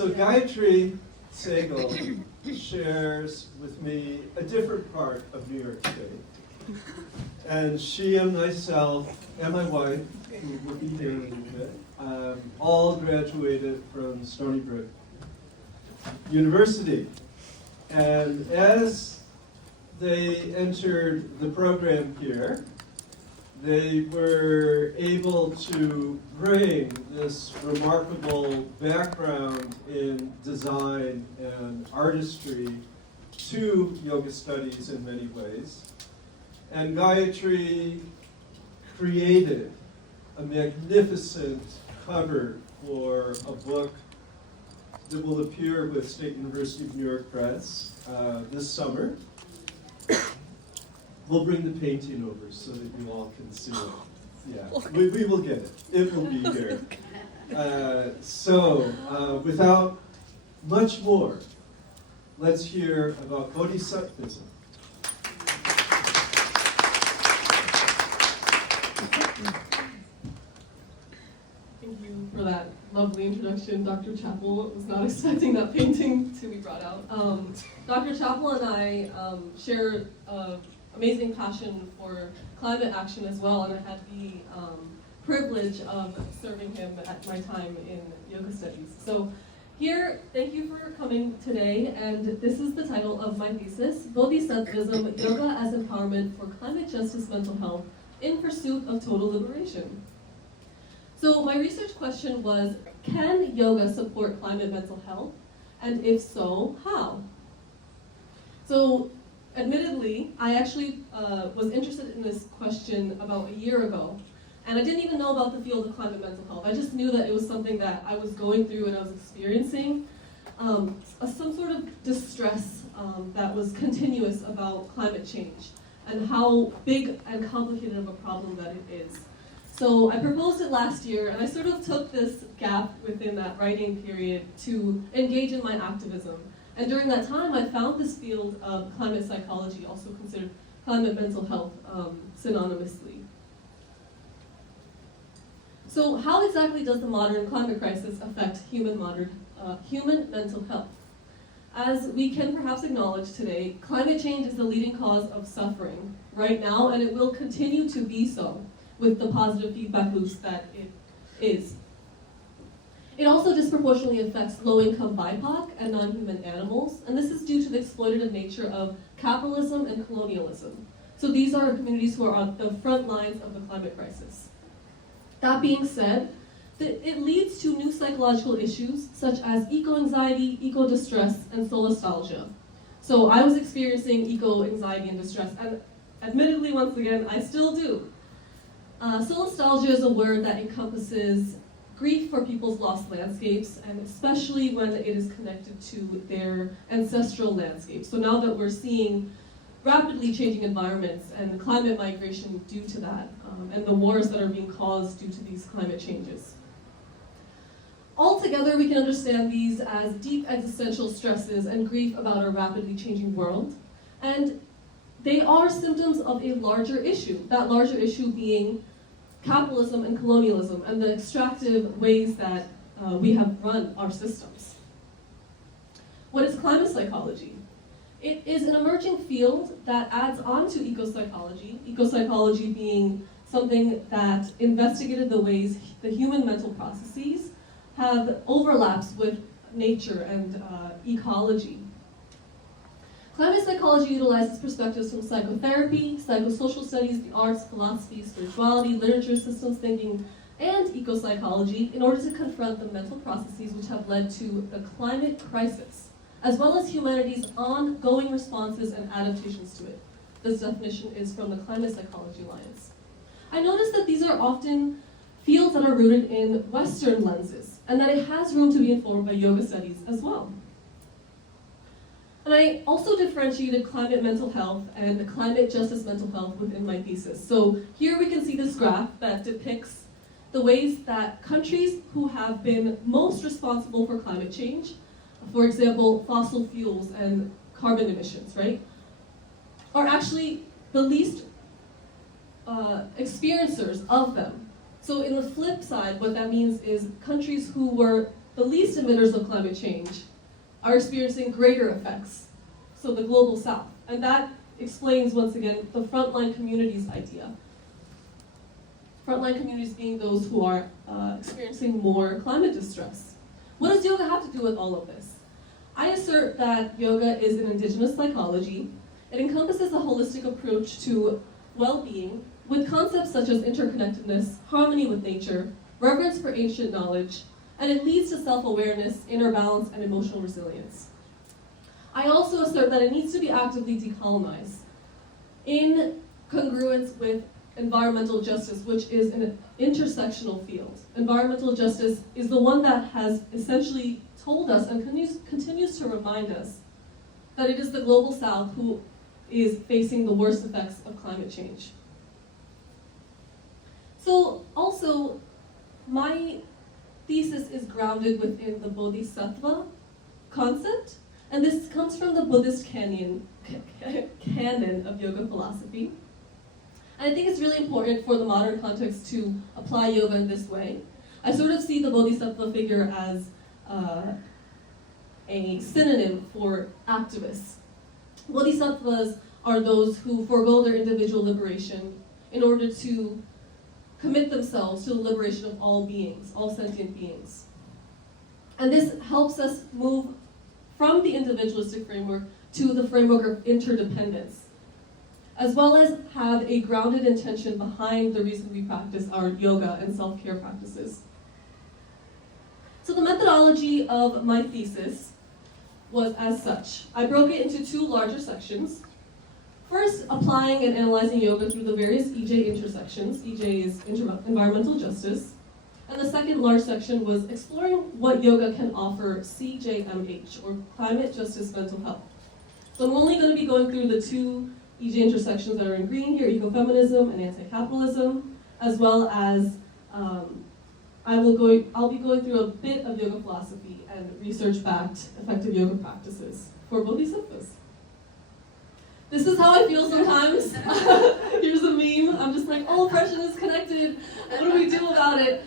So Gayatri Sehgal shares with me a different part of New York State. And she and myself and my wife, who will be here in a little bit, all graduated from Stony Brook University. And as they entered the program here, they were able to bring this remarkable background in design and artistry to yoga studies in many ways. And Gayatri created a magnificent cover for a book that will appear with State University of New York Press this summer. We'll bring the painting over so that you all can see it. Yeah, we will get it. It will be here. Without much more, let's hear about Bodhisattvism. Thank you for that lovely introduction, Dr. Chappell. I was not expecting that painting to be brought out. Dr. Chappell and I share amazing passion for climate action as well, and I had the privilege of serving him at my time in yoga studies. So here, thank you for coming today, and this is the title of my thesis, Bodhisattvism, Yoga as Empowerment for Climate Justice Mental Health in Pursuit of Total Liberation. So my research question was, can yoga support climate mental health? And if so, how? So admittedly, I actually was interested in this question about a year ago, and I didn't even know about the field of climate mental health. I just knew that it was something that I was going through and I was experiencing, some sort of distress that was continuous about climate change and how big and complicated of a problem that it is. So I proposed it last year, and I sort of took this gap within that writing period to engage in my activism. And during that time, I found this field of climate psychology, also considered climate mental health, synonymously. So how exactly does the modern climate crisis affect human mental health? As we can perhaps acknowledge today, climate change is the leading cause of suffering right now, and it will continue to be so with the positive feedback loops that it is. It also disproportionately affects low-income BIPOC and non-human animals, and this is due to the exploitative nature of capitalism and colonialism. So these are communities who are on the front lines of the climate crisis. That being said, it leads to new psychological issues such as eco-anxiety, eco-distress, and solastalgia. So I was experiencing eco-anxiety and distress, and admittedly, once again, I still do. Solastalgia is a word that encompasses grief for people's lost landscapes, and especially when it is connected to their ancestral landscapes. So now that we're seeing rapidly changing environments and climate migration due to that, and the wars that are being caused due to these climate changes. Altogether, we can understand these as deep existential stresses and grief about our rapidly changing world, and they are symptoms of a larger issue, that larger issue being capitalism and colonialism and the extractive ways that we have run our systems. What is climate psychology? It is an emerging field that adds on to ecopsychology being something that investigated the ways the human mental processes have overlaps with nature and ecology. Climate psychology utilizes perspectives from psychotherapy, psychosocial studies, the arts, philosophy, spirituality, literature, systems thinking, and eco-psychology in order to confront the mental processes which have led to the climate crisis, as well as humanity's ongoing responses and adaptations to it. This definition is from the Climate Psychology Alliance. I noticed that these are often fields that are rooted in Western lenses, and that it has room to be informed by yoga studies as well. And I also differentiated climate mental health and climate justice mental health within my thesis. So here we can see this graph that depicts the ways that countries who have been most responsible for climate change, for example, fossil fuels and carbon emissions, right, are actually the least experiencers of them. So in the flip side, what that means is countries who were the least emitters of climate change are experiencing greater effects, so the global south. And that explains, once again, the frontline communities idea. Frontline communities being those who are experiencing more climate distress. What does yoga have to do with all of this? I assert that yoga is an indigenous psychology. It encompasses a holistic approach to well-being with concepts such as interconnectedness, harmony with nature, reverence for ancient knowledge, and it leads to self-awareness, inner balance, and emotional resilience. I also assert that it needs to be actively decolonized in congruence with environmental justice, which is an intersectional field. Environmental justice is the one that has essentially told us and continues to remind us that it is the global south who is facing the worst effects of climate change. So also, my thesis is grounded within the Bodhisattva concept, and this comes from the Buddhist canon of yoga philosophy. And I think it's really important for the modern context to apply yoga in this way. I sort of see the Bodhisattva figure as a synonym for activists. Bodhisattvas are those who forego their individual liberation in order to commit themselves to the liberation of all beings, all sentient beings. And this helps us move from the individualistic framework to the framework of interdependence, as well as have a grounded intention behind the reason we practice our yoga and self-care practices. So the methodology of my thesis was as such. I broke it into two larger sections. First, applying and analyzing yoga through the various EJ intersections. EJ is environmental justice. And the second large section was exploring what yoga can offer CJMH, or climate justice mental health. So I'm only going to be going through the two EJ intersections that are in green here, ecofeminism and anti-capitalism, as well as I'll be going through a bit of yoga philosophy and research-backed effective yoga practices for bodhisattvas. This is how I feel sometimes. Here's a meme. I'm just like, oh, oppression is connected. What do we do about it?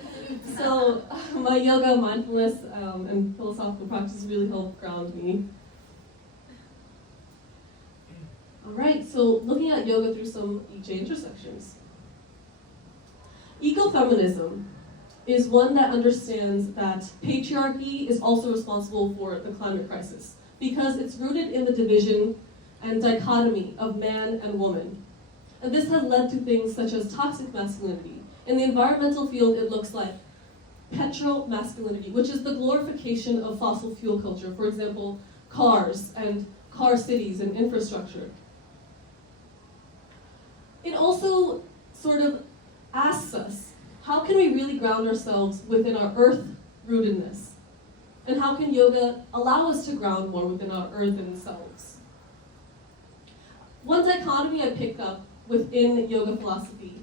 So my yoga, mindfulness, and philosophical practice really help ground me. All right, so looking at yoga through some EJ intersections. Ecofeminism is one that understands that patriarchy is also responsible for the climate crisis because it's rooted in the division and dichotomy of man and woman. And this has led to things such as toxic masculinity. In the environmental field, it looks like petromasculinity, which is the glorification of fossil fuel culture. For example, cars and car cities and infrastructure. It also sort of asks us, how can we really ground ourselves within our earth rootedness? And how can yoga allow us to ground more within our earthen selves? One dichotomy I picked up within yoga philosophy,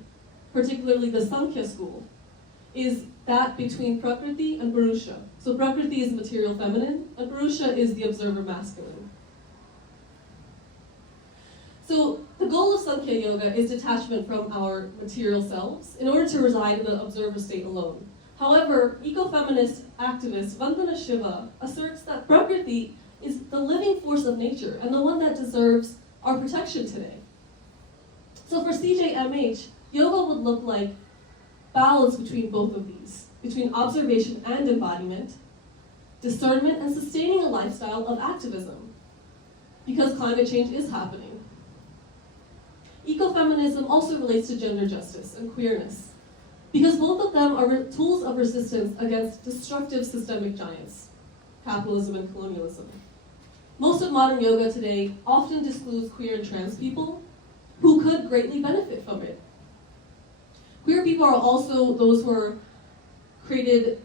particularly the Samkhya school, is that between Prakriti and Purusha. So Prakriti is material feminine, and Purusha is the observer masculine. So the goal of Samkhya yoga is detachment from our material selves in order to reside in the observer state alone. However, ecofeminist activist Vandana Shiva asserts that Prakriti is the living force of nature and the one that deserves our protection today. So for CJMH, yoga would look like balance between both of these, between observation and embodiment, discernment and sustaining a lifestyle of activism, because climate change is happening. Ecofeminism also relates to gender justice and queerness, because both of them are tools of resistance against destructive systemic giants, capitalism and colonialism. Most of modern yoga today often discludes queer and trans people who could greatly benefit from it. Queer people are also those who are created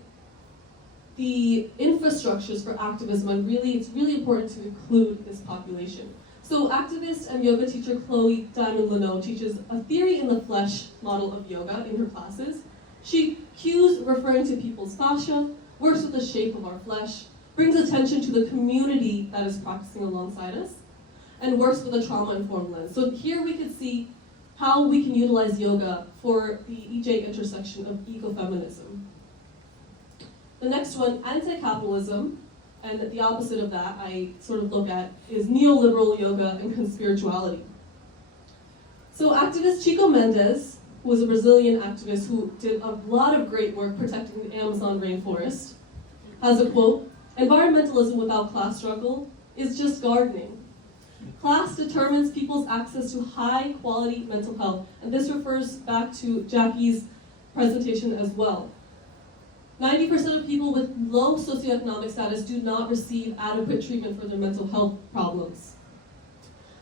the infrastructures for activism, and it's really important to include this population. So activist and yoga teacher Chloe Diamond-Leno teaches a theory in the flesh model of yoga in her classes. She cues referring to people's fascia, works with the shape of our flesh, brings attention to the community that is practicing alongside us, and works with a trauma-informed lens. So here we could see how we can utilize yoga for the EJ intersection of ecofeminism. The next one, anti-capitalism, and the opposite of that I sort of look at is neoliberal yoga and conspirituality. So activist Chico Mendes, who was a Brazilian activist who did a lot of great work protecting the Amazon rainforest, has a quote, "Environmentalism without class struggle is just gardening. Class determines people's access to high-quality mental health." And this refers back to Jackie's presentation as well. 90% of people with low socioeconomic status do not receive adequate treatment for their mental health problems.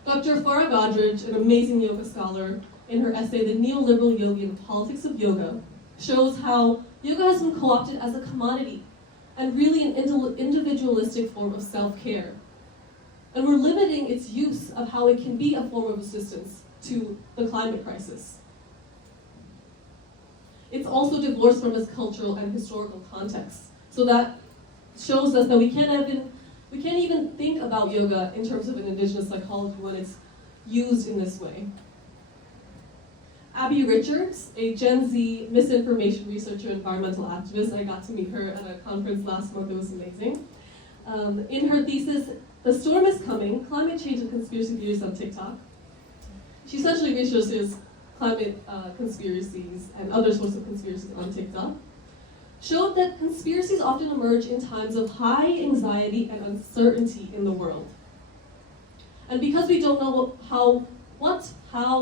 Dr. Farah Godrej, an amazing yoga scholar, in her essay, The Neoliberal Yogi and the Politics of Yoga, shows how yoga has been co-opted as a commodity and really an individualistic form of self-care. And we're limiting its use of how it can be a form of resistance to the climate crisis. It's also divorced from its cultural and historical context. So that shows us that we can't even think about yoga in terms of an indigenous psychology when it's used in this way. Abby Richards, a Gen Z misinformation researcher and environmental activist, I got to meet her at a conference last month, it was amazing. In her thesis, "The Storm is Coming, Climate Change and Conspiracy Theories on TikTok," she essentially researches climate conspiracies and other sorts of conspiracies on TikTok, showed that conspiracies often emerge in times of high anxiety and uncertainty in the world. And because we don't know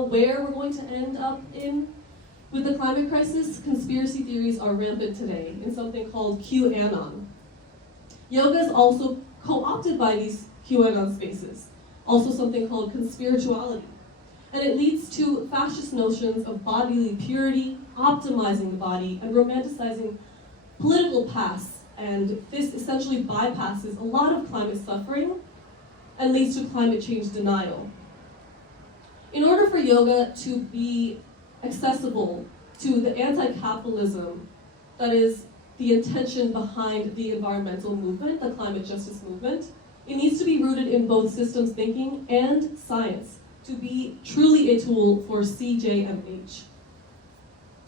where we're going to end up in with the climate crisis, conspiracy theories are rampant today in something called QAnon. Yoga is also co-opted by these QAnon spaces, also something called conspirituality. And it leads to fascist notions of bodily purity, optimizing the body, and romanticizing political paths. And this essentially bypasses a lot of climate suffering and leads to climate change denial. In order for yoga to be accessible to the anti-capitalism that is the intention behind the environmental movement, the climate justice movement, it needs to be rooted in both systems thinking and science to be truly a tool for CJMH.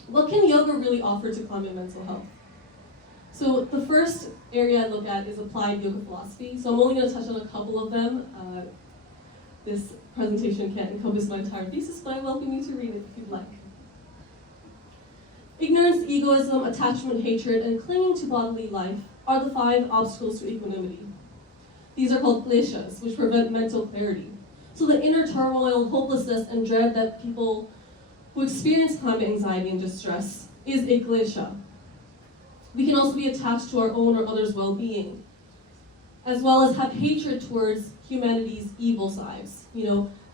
What can yoga really offer to climate mental health? So the first area I look at is applied yoga philosophy. So I'm only going to touch on a couple of them. This presentation can't encompass my entire thesis, but I welcome you to read it if you'd like. Ignorance, egoism, attachment, hatred, and clinging to bodily life are the 5 obstacles to equanimity. These are called kleshas, which prevent mental clarity. So the inner turmoil, hopelessness, and dread that people who experience climate anxiety and distress is a klesha. We can also be attached to our own or others' well-being, as well as have hatred towards humanity's evil sides.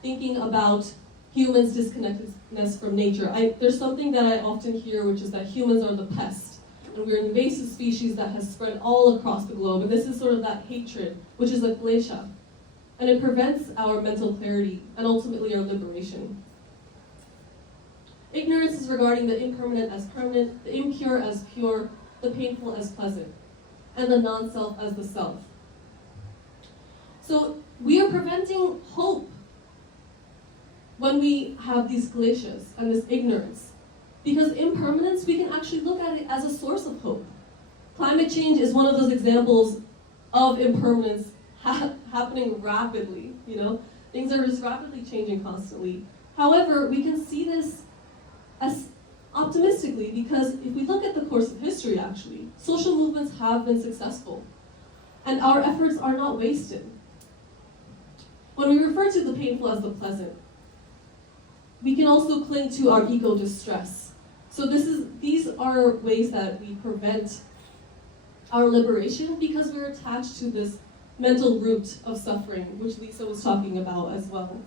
Thinking about humans' disconnectedness from nature. There's something that I often hear, which is that humans are the pest, and we're an invasive species that has spread all across the globe. And this is sort of that hatred, which is a klesha. And it prevents our mental clarity and ultimately our liberation. Ignorance is regarding the impermanent as permanent, the impure as pure, the painful as pleasant, and the non-self as the self. So we are preventing hope when we have these kleshas and this ignorance. Because impermanence, we can actually look at it as a source of hope. Climate change is one of those examples of impermanence happening rapidly, Things are just rapidly changing constantly. However, we can see this as optimistically because if we look at the course of history, actually, social movements have been successful. And our efforts are not wasted. When we refer to the painful as the pleasant, we can also cling to our ego distress. So these are ways that we prevent our liberation because we're attached to this mental root of suffering, which Lisa was talking about as well.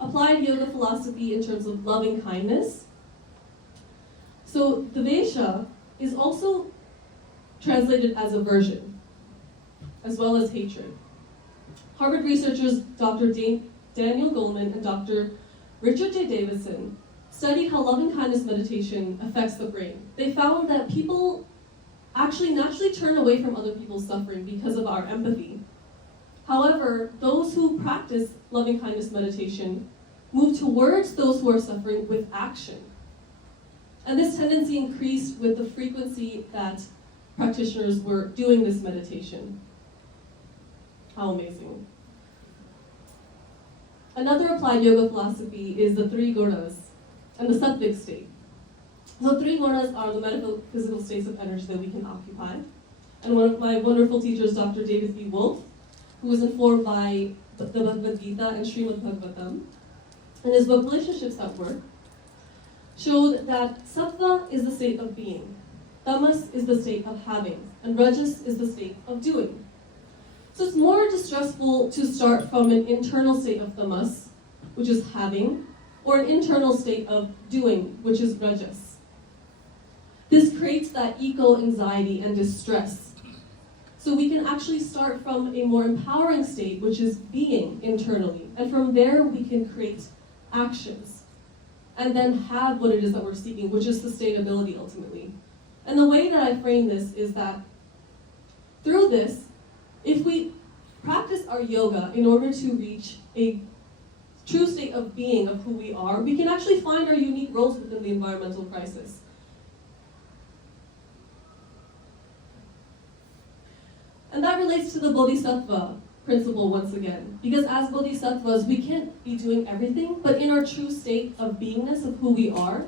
Applied yoga philosophy in terms of loving kindness. So the Vesha is also translated as aversion, as well as hatred. Harvard researchers Dr. Daniel Goleman and Dr. Richard J. Davidson studied how loving-kindness meditation affects the brain. They found that people actually naturally turn away from other people's suffering because of our empathy. However, those who practice loving-kindness meditation move towards those who are suffering with action. And this tendency increased with the frequency that practitioners were doing this meditation. How amazing. Another applied yoga philosophy is the three gunas and the sattvic state. So three gunas are the metaphysical states of energy that we can occupy. And one of my wonderful teachers, Dr. David B. Wolf, who was informed by the Bhagavad Gita and Srimad Bhagavatam, in his book Relationships at Work, showed that sattva is the state of being, tamas is the state of having, and rajas is the state of doing. So it's more distressful to start from an internal state of tamas, which is having, or an internal state of doing, which is rajas. This creates that eco-anxiety and distress. So we can actually start from a more empowering state, which is being internally, and from there we can create actions, and then have what it is that we're seeking, which is sustainability ultimately. And the way that I frame this is that through this, if we practice our yoga in order to reach a true state of being of who we are, we can actually find our unique roles within the environmental crisis. And that relates to the Bodhisattva principle once again. Because as Bodhisattvas, we can't be doing everything, but in our true state of beingness of who we are,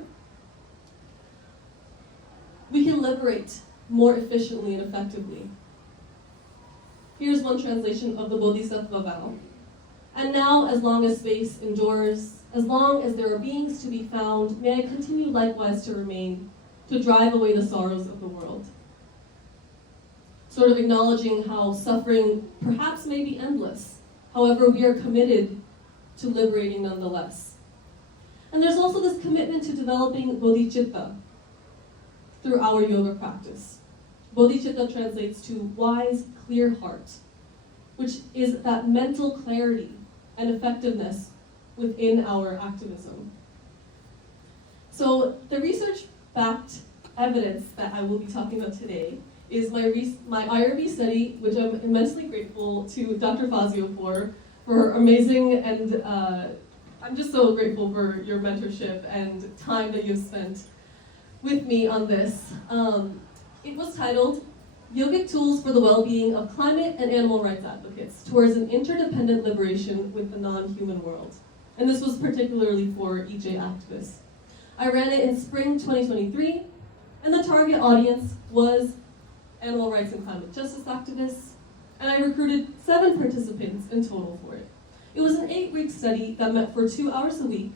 we can liberate more efficiently and effectively. Here's one translation of the Bodhisattva vow. And now, as long as space endures, as long as there are beings to be found, may I continue likewise to remain, to drive away the sorrows of the world. Sort of acknowledging how suffering perhaps may be endless. However, we are committed to liberating nonetheless. And there's also this commitment to developing bodhicitta through our yoga practice. Bodhicitta translates to wise, clear heart, which is that mental clarity and effectiveness within our activism. So the research-backed evidence that I will be talking about today is my IRB study, which I'm immensely grateful to Dr. Fazio for her amazing, and I'm just so grateful for your mentorship and time that you've spent with me on this. It was titled, Yogic Tools for the Well-Being of Climate and Animal Rights Advocates Towards an Interdependent Liberation with the Non-Human World. And this was particularly for EJ activists. I ran it in spring 2023, and the target audience was animal rights and climate justice activists, and I recruited 7 participants in total for it. It was an 8-week study that met for 2 hours a week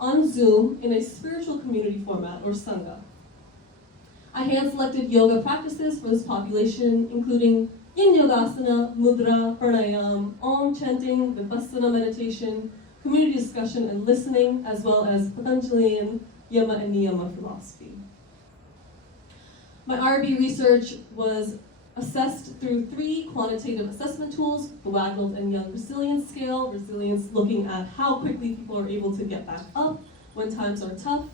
on Zoom in a spiritual community format, or Sangha. I hand-selected yoga practices for this population, including Yin Yogasana, Mudra, Pranayam, Om chanting, Vipassana meditation, community discussion and listening, as well as Patanjalian Yama and Niyama philosophy. My RB research was assessed through 3 quantitative assessment tools: the Waggled and Young Resilience Scale, resilience looking at how quickly people are able to get back up when times are tough;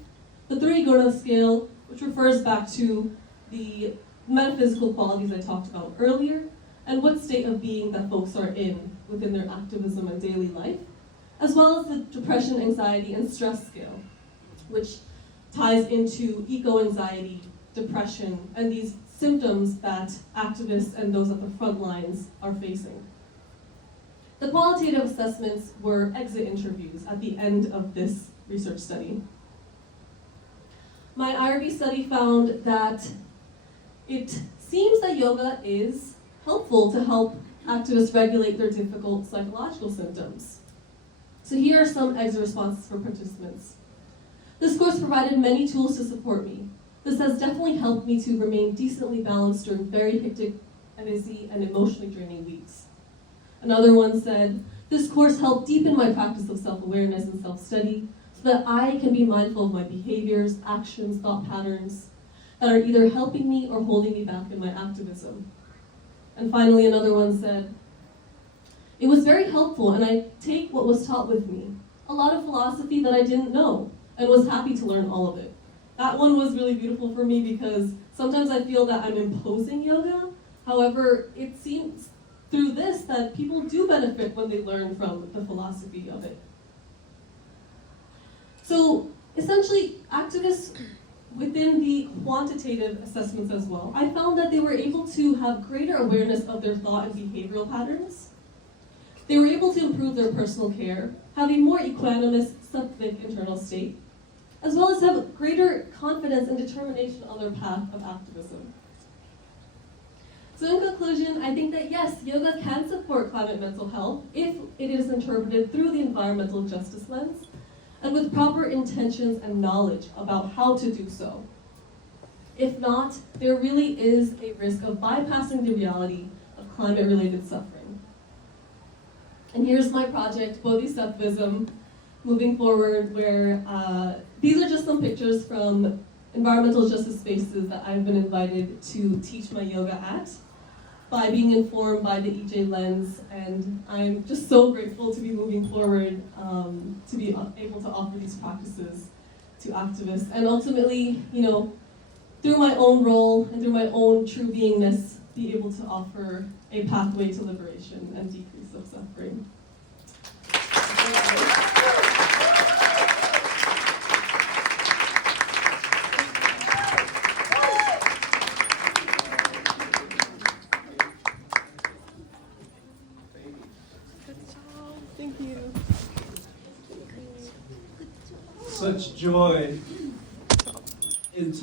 the 3 Guna Scale, which refers back to the metaphysical qualities I talked about earlier, and what state of being that folks are in within their activism and daily life, as well as the Depression, Anxiety, and Stress Scale, which ties into eco-anxiety, depression, and these symptoms that activists and those at the front lines are facing. The qualitative assessments were exit interviews at the end of this research study. My IRB study found that it seems that yoga is helpful to help activists regulate their difficult psychological symptoms. So here are some exit responses for participants. This course provided many tools to support me. This has definitely helped me to remain decently balanced during very hectic, busy, and emotionally draining weeks. Another one said, this course helped deepen my practice of self-awareness and self-study so that I can be mindful of my behaviors, actions, thought patterns that are either helping me or holding me back in my activism. And finally, another one said, it was very helpful and I take what was taught with me, a lot of philosophy that I didn't know, and was happy to learn all of it. That one was really beautiful for me because sometimes I feel that I'm imposing yoga. However, it seems through this that people do benefit when they learn from the philosophy of it. So essentially, activists within the quantitative assessments as well, I found that they were able to have greater awareness of their thought and behavioral patterns. They were able to improve their personal care, have a more equanimous, sattvic internal state, as well as have greater confidence and determination on their path of activism. So in conclusion, I think that yes, yoga can support climate mental health if it is interpreted through the environmental justice lens and with proper intentions and knowledge about how to do so. If not, there really is a risk of bypassing the reality of climate-related suffering. And here's my project, Bodhisattvism, moving forward, where these are just some pictures from environmental justice spaces that I've been invited to teach my yoga at by being informed by the EJ lens, and I'm just so grateful to be moving forward to be able to offer these practices to activists, and ultimately, through my own role and through my own true beingness, be able to offer a pathway to liberation and decrease of suffering. Thank you. Such joy in time.